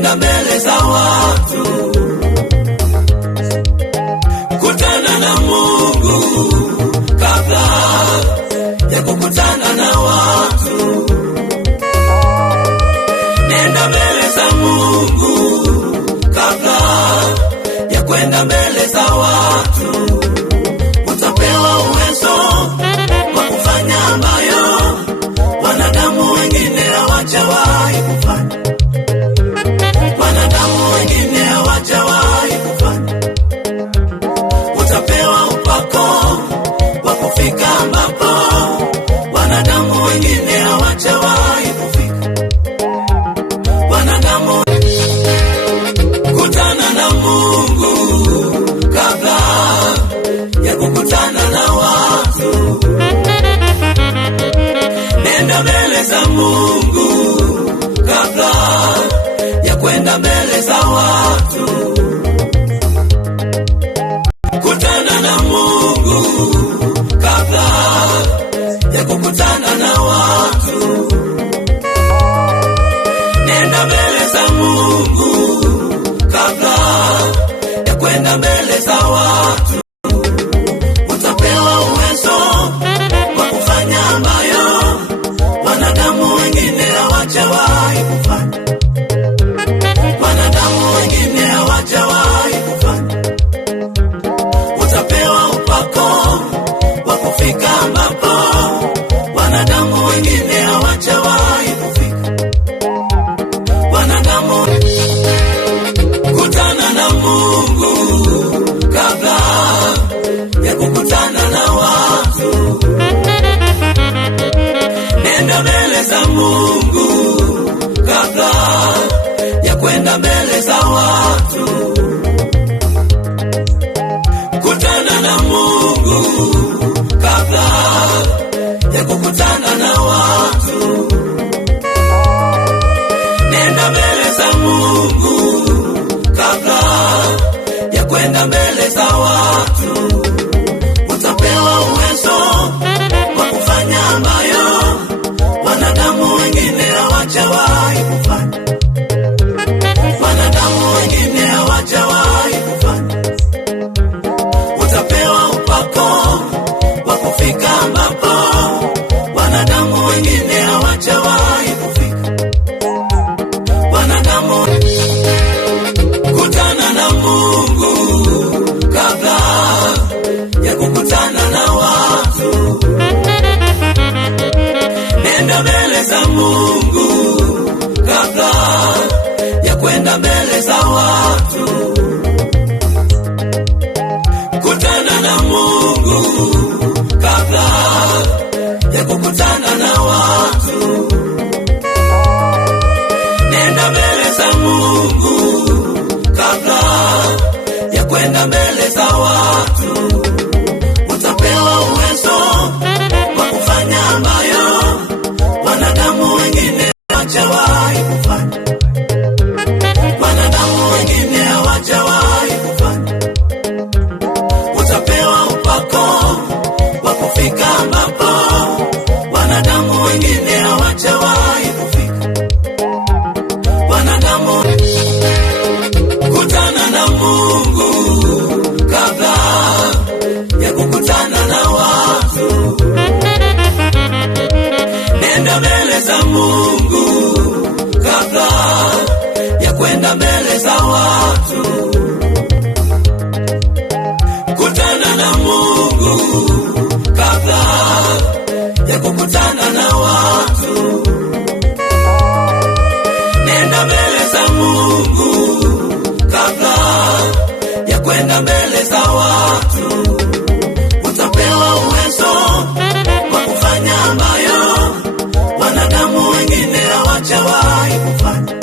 kwenda mbele za watu. Kutana na Mungu kabla ya kukutana na watu. Nenda mbele za Mungu kabla ya kwenda mbele za watu. Utapewa uwezo wa kufanya ambayo wanadamu wengine hawajawahi kufanya. Wanadamu wengine hawajawahi kufanya. Utapewa upako wa kufika ambapo wanadamu wengine hawajawahi kufika. Wanadamu, kutana na Mungu kabla ya kukutana na watu. Nenda mbele za Mungu kabla ya kwenda mbele za watu. Kutana na Mungu kabla ya kukutana na watu. Nenda mbele za Mungu kabla ya kwenda mbele za watu. Utapewa uwezo wa kufanya ambayo wanadamu wengine hawajawahi kufanya. Wanadamu wengine hawajawahi kufanya. Utapewa upako wa kufika ambapo wanadamu wengine hawajawahi kufika. Wanadamu, kutana na Mungu kabla ya kukutana na watu. Nenda mbele za Mungu kabla ya kwenda mbele za watu. Kutana na Mungu kabla ya kukutana na watu. Nenda mbele za Mungu kabla ya kwenda mbele za watu. Utapewa uwezo wa kufanya ambayo wanadamu wengine hawajawahi kufanya. Wanadamu wengine hawajawahi kufanya. Utapewa upako wa kufika ambapo wanadamu wengine hawajawahi kufika. Wanadamu, kutana na Mungu kabla ya kukutana na watu. Nenda mbele za Mungu kabla ya kwenda mbele za watu. Kutana na Mungu kabla ya kukutana na watu. Nenda mbele za Mungu kabla ya kwenda mbele za watu. Utapewa uwezo wa kufanya ambayo wanadamu wengine hawajawahi kufanya. Wanadamu wengine hawajawahi kufanya. Utapewa upako wa kufika ambapo wanadamu wengine hawajawahi kufika. Wanadamu, kutana na Mungu kabla ya kukutana na watu. Nenda mbele za Mungu kabla ya kwenda mbele za watu. Kutana na Mungu kabla ya kukutana na watu. Nenda mbele za Mungu kabla ya kwenda mbele za watu. Utapewa uwezo wa kufanya ambayo wanadamu wengine hawajawahi kufanya.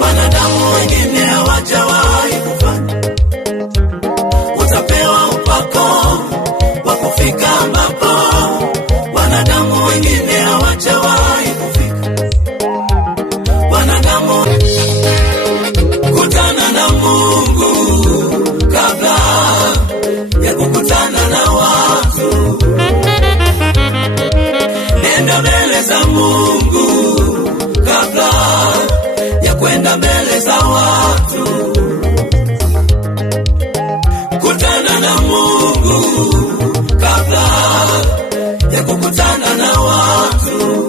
Wanadamu wengine hawajawahi kufanya. Utapewa upako wa kufika ambapo wanadamu wengine hawajawahi kufika. Wanadamu, kutana na Mungu kwenda mbele za watu. Kutana na Mungu kabla ya kukutana na watu.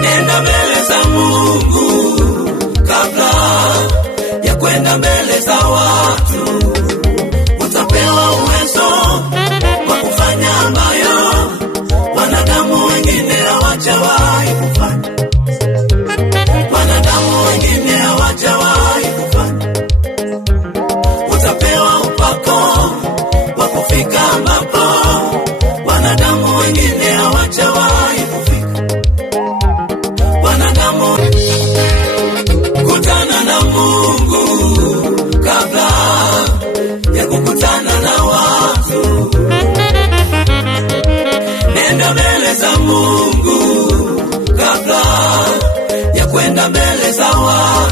Nenda mbele za Mungu kabla ya kwenda mbele za watu. Utapewa uwezo wa kufanya ambayo wanadamu wengine hawajawahi kufanya. Wanadamu wengine hawajawahi kufanya. Utapewa upako wa kufika ambapo wanadamu wengine hawajawahi kufika. Wanadamu, kutana na Mungu kabla ya kukutana na watu. Nenda mbele za Mungu kabla ya kwenda mbele za watu.